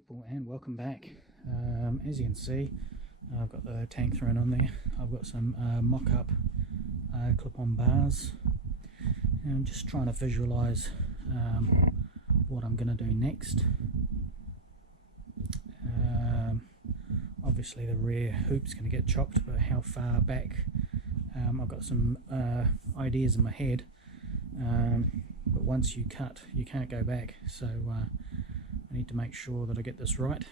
people, and welcome back. As you can see, I've got the tank thrown on there. I've got some mock-up clip-on bars, and I'm just trying to visualize what I'm going to do next. Obviously the rear hoop's going to get chopped, but how far back, I've got some ideas in my head, but once you cut you can't go back, so I need to make sure that I get this right.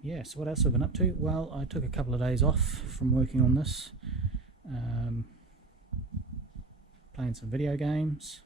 Yeah, so what else have I been up to? Well, I took a couple of days off from working on this, playing some video games.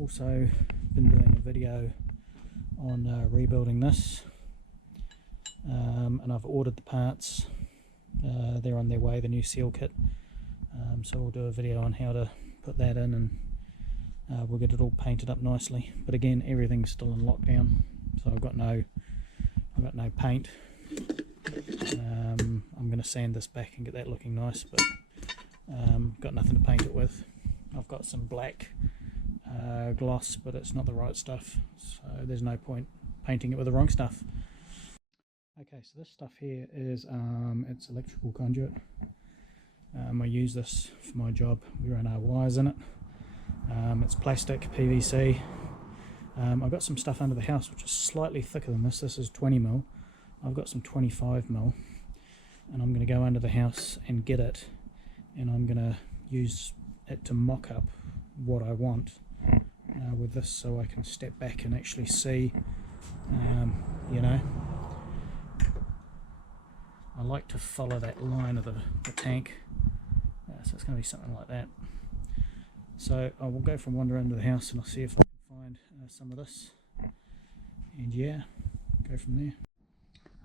Also been doing a video on rebuilding this, and I've ordered the parts. They're on their way, the new seal kit, so we'll do a video on how to put that in, and we'll get it all painted up nicely. But again, everything's still in lockdown, so I've got no paint. I'm going to sand this back and get that looking nice, but got nothing to paint it with. I've got some black gloss, but it's not the right stuff, so there's no point painting it with the wrong stuff. Okay, so this stuff here is it's electrical conduit. I use this for my job. We run our wires in it. It's plastic, PVC. I've got some stuff under the house which is slightly thicker than this. This is 20mm. I've got some 25mm, and I'm going to go under the house and get it, and I'm going to use it to mock up what I want with this, so I can step back and actually see, you know. I like to follow that line of the tank, so it's going to be something like that. So I will go from one end of the house and I'll see if I can find some of this, and yeah, go from there.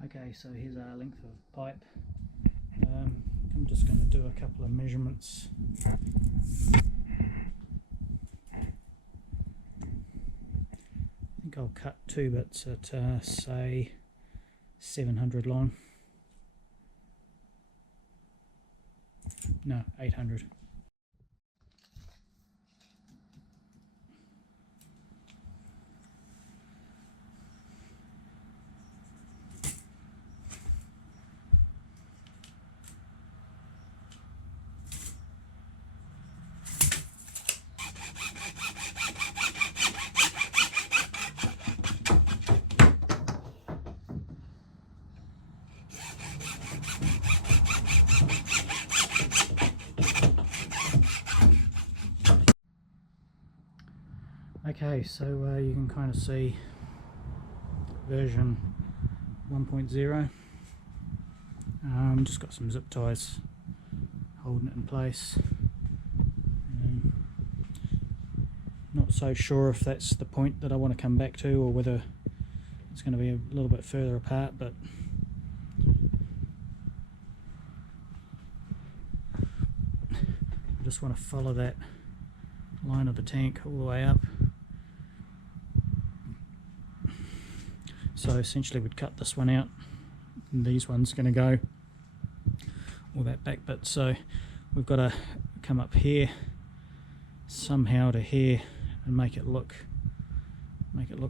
Okay, so here's our length of pipe. I'm just going to do a couple of measurements. I think I'll cut 2 bits at say 700 long. No, 800. Okay, so you can kind of see version 1.0. Just got some zip ties holding it in place. Not so sure if that's the point that I want to come back to, or whether it's going to be a little bit further apart, but I just want to follow that line of the tank all the way up. So essentially we'd cut this one out, and these ones are going to go, all that back bit, so we've got to come up here somehow to here and make it look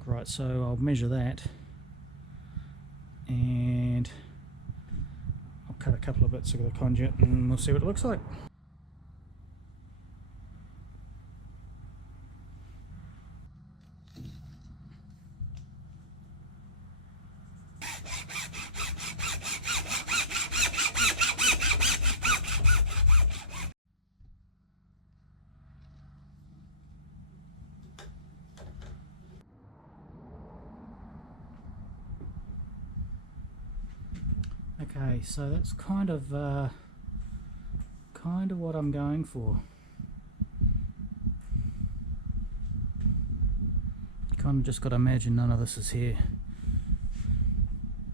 right. So I'll measure that, and I'll cut a couple of bits of the conduit, and we'll see what it looks like. Okay, so that's kind of what I'm going for. Kind of just got to imagine none of this is here.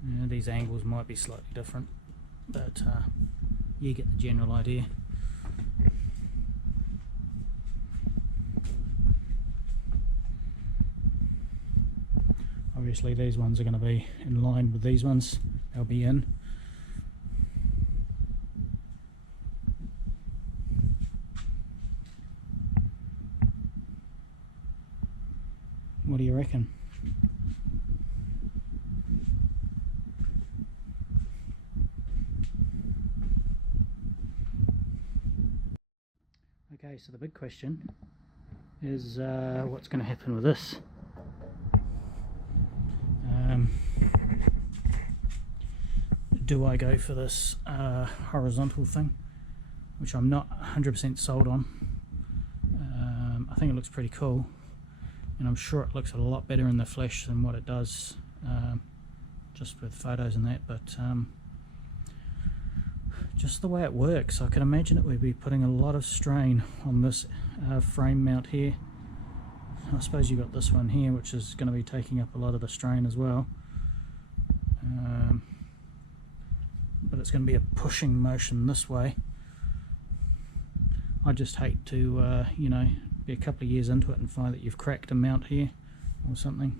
Yeah, these angles might be slightly different, but you get the general idea. Obviously these ones are going to be in line with these ones, they'll be in. What do you reckon? Okay, so the big question is what's going to happen with this? Do I go for this horizontal thing, which I'm not 100% sold on? I think it looks pretty cool, and I'm sure it looks a lot better in the flesh than what it does just with photos and that, but just the way it works, I can imagine it would be putting a lot of strain on this frame mount here. I suppose you've got this one here, which is going to be taking up a lot of the strain as well, but it's going to be a pushing motion this way. I just hate to you know, be a couple of years into it and find that you've cracked a mount here or something.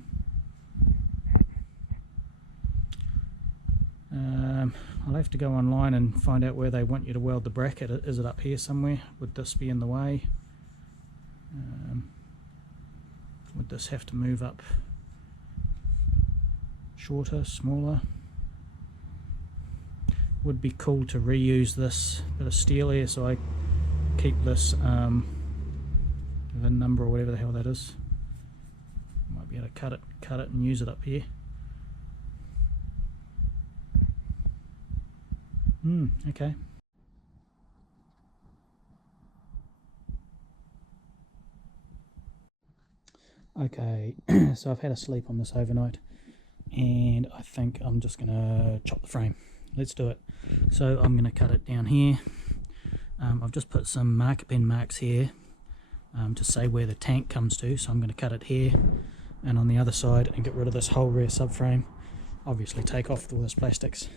I'll have to go online and find out where they want you to weld the bracket. Is it up here somewhere? Would this be in the way? Would this have to move up shorter, smaller? Would be cool to reuse this bit of steel here, so I keep this VIN number or whatever the hell that is. Might be able to cut it and use it up here. Okay. Okay, so I've had a sleep on this overnight, and I think I'm just going to chop the frame. Let's do it. So I'm going to cut it down here. I've just put some marker pen marks here to say where the tank comes to, so I'm going to cut it here and on the other side and get rid of this whole rear subframe. Obviously take off all this plastics.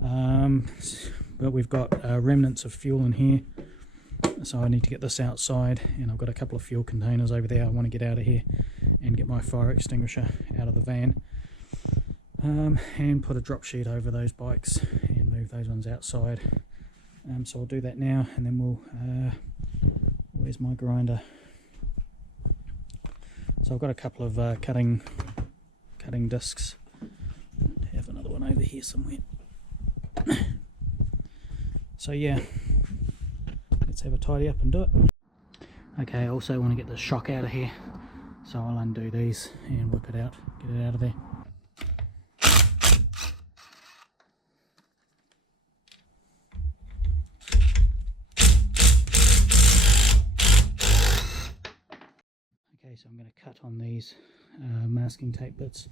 But we've got remnants of fuel in here, so I need to get this outside, and I've got a couple of fuel containers over there I want to get out of here and get my fire extinguisher out of the van, and put a drop sheet over those bikes and move those ones outside. So I'll do that now, and then we'll where's my grinder? So I've got a couple of cutting discs. I have another one over here somewhere. So yeah, let's have a tidy up and do it. Okay, I also want to get the shock out of here, so I'll undo these and whip it out, get it out of there. Okay, so I'm going to cut on these masking tape bits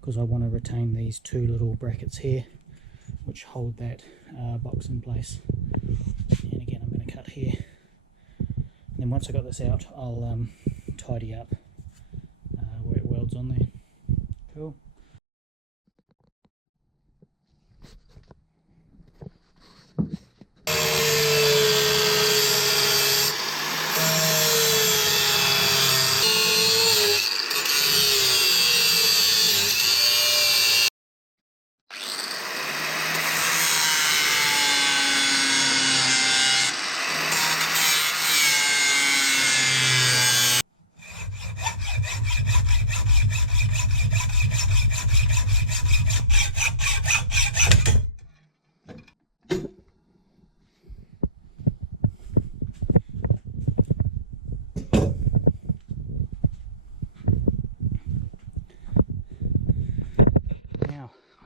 because I want to retain these two little brackets here which hold that box in place. And again, I'm going to cut here, and then once I got this out, I'll tidy up where it welds on there. Cool.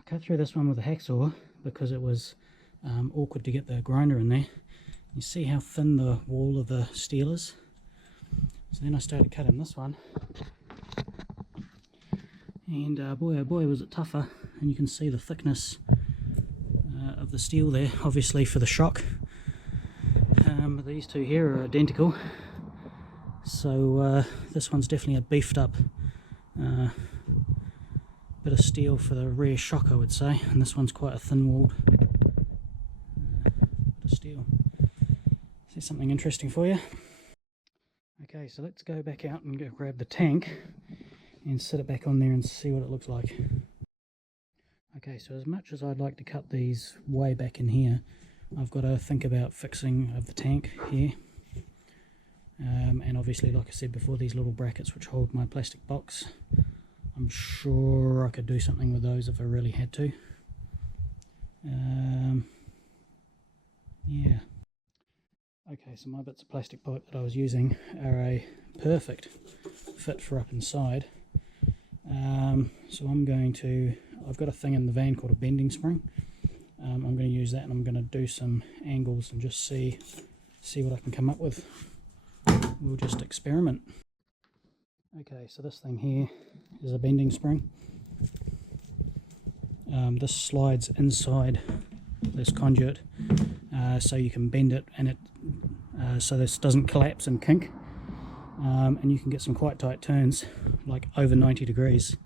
Cut through this one with a hacksaw because it was awkward to get the grinder in there. You see how thin the wall of the steel is? So then I started cutting this one, and boy oh boy was it tougher, and you can see the thickness of the steel there, obviously for the shock. These two here are identical, so this one's definitely a beefed up bit of steel for the rear shock, I would say, and this one's quite a thin walled bit of steel. See something interesting for you? Okay, so let's go back out and go grab the tank and sit it back on there and see what it looks like. Okay, so as much as I'd like to cut these way back in here, I've got to think about fixing of the tank here. And obviously, like I said before, these little brackets which hold my plastic box, I'm sure I could do something with those if I really had to. Yeah. Okay, so my bits of plastic pipe that I was using are a perfect fit for up inside. So I've got a thing in the van called a bending spring. I'm going to use that, and I'm going to do some angles and just see what I can come up with. We'll just experiment. Okay, so this thing here is a bending spring. This slides inside this conduit, so you can bend it, and so this doesn't collapse and kink, and you can get some quite tight turns, like over 90 degrees.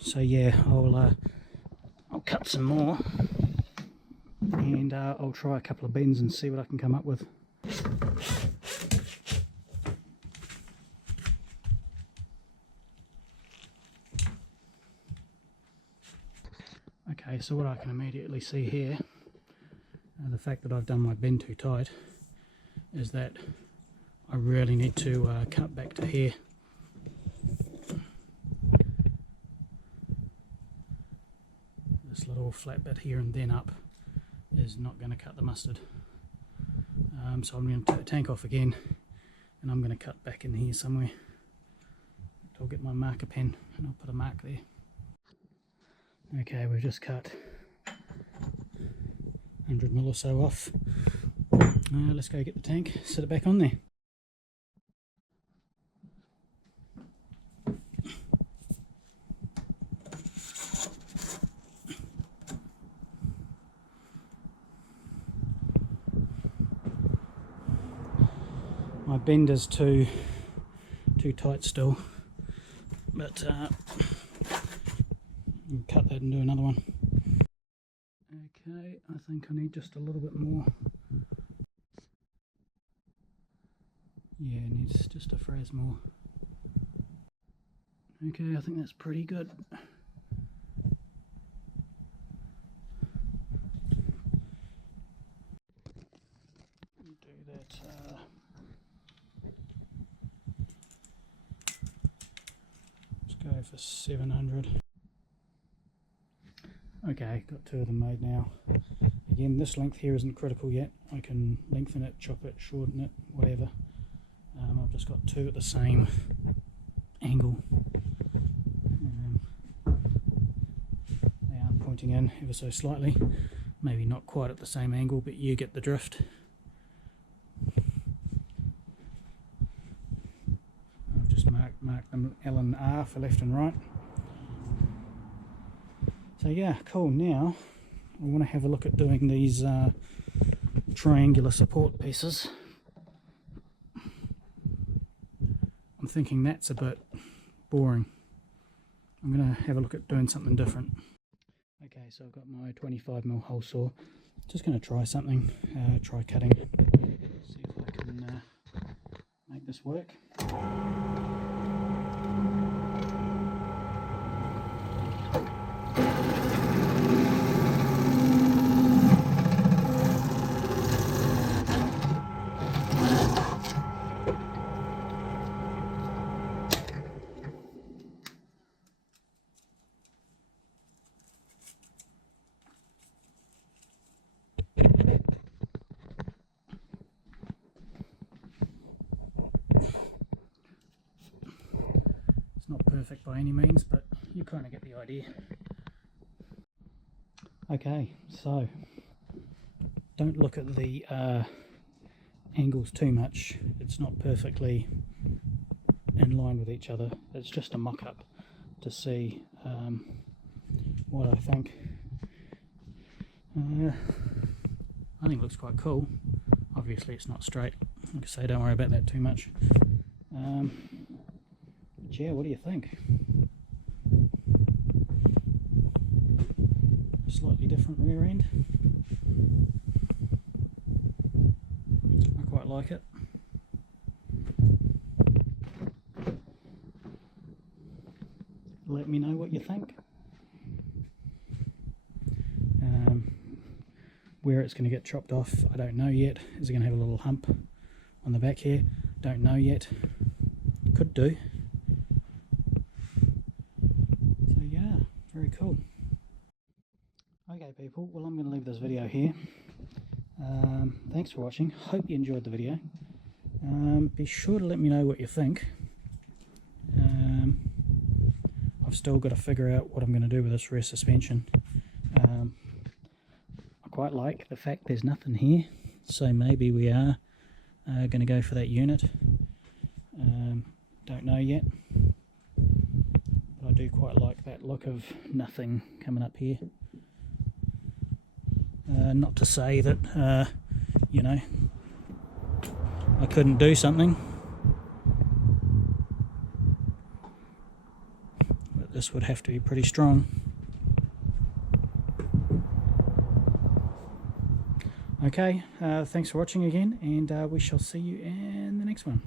So yeah, I'll cut some more, and I'll try a couple of bends and see what I can come up with. Okay, so what I can immediately see here, the fact that I've done my bend too tight, is that I really need to cut back to here. This little flat bit here and then up is not going to cut the mustard. So I'm going to take the tank off again, and I'm going to cut back in here somewhere. I'll get my marker pen and I'll put a mark there. Okay, we've just cut 100mm or so off. Let's go get the tank, sit it back on there. My bend is too tight still, but I'll cut that and do another one. Okay, I think I need just a little bit more. Yeah, it needs just a fraise more. Okay, I think that's pretty good. Do that. Let's go for 700. Okay, got two of them made now. Again, this length here isn't critical yet. I can lengthen it, chop it, shorten it, whatever. I've just got two at the same angle. They are pointing in ever so slightly. Maybe not quite at the same angle, but you get the drift. I've just marked them L and R for left and right. So yeah, cool. Now I want to have a look at doing these triangular support pieces. I'm thinking that's a bit boring. I'm going to have a look at doing something different. Okay, so I've got my 25mm hole saw. Just going to try something, try cutting, see if I can make this work. Not perfect by any means, but you kind of get the idea. Okay, so don't look at the angles too much. It's not perfectly in line with each other. It's just a mock-up to see what I think. I think it looks quite cool. Obviously it's not straight, like I say, don't worry about that too much. But yeah, what do you think? Slightly different rear end. I quite like it. Let me know what you think. Where it's going to get chopped off, I don't know yet. Is it going to have a little hump on the back here? Don't know yet. Could do. So yeah, very cool. Okay people, well I'm going to leave this video here. Thanks for watching. Hope you enjoyed the video. Be sure to let me know what you think. I've still got to figure out what I'm going to do with this rear suspension. I quite like the fact there's nothing here, so maybe we are going to go for that unit. Don't know yet, but I do quite like that look of nothing coming up here. Not to say that you know, I couldn't do something, but this would have to be pretty strong. Okay, thanks for watching again, and we shall see you in the next one.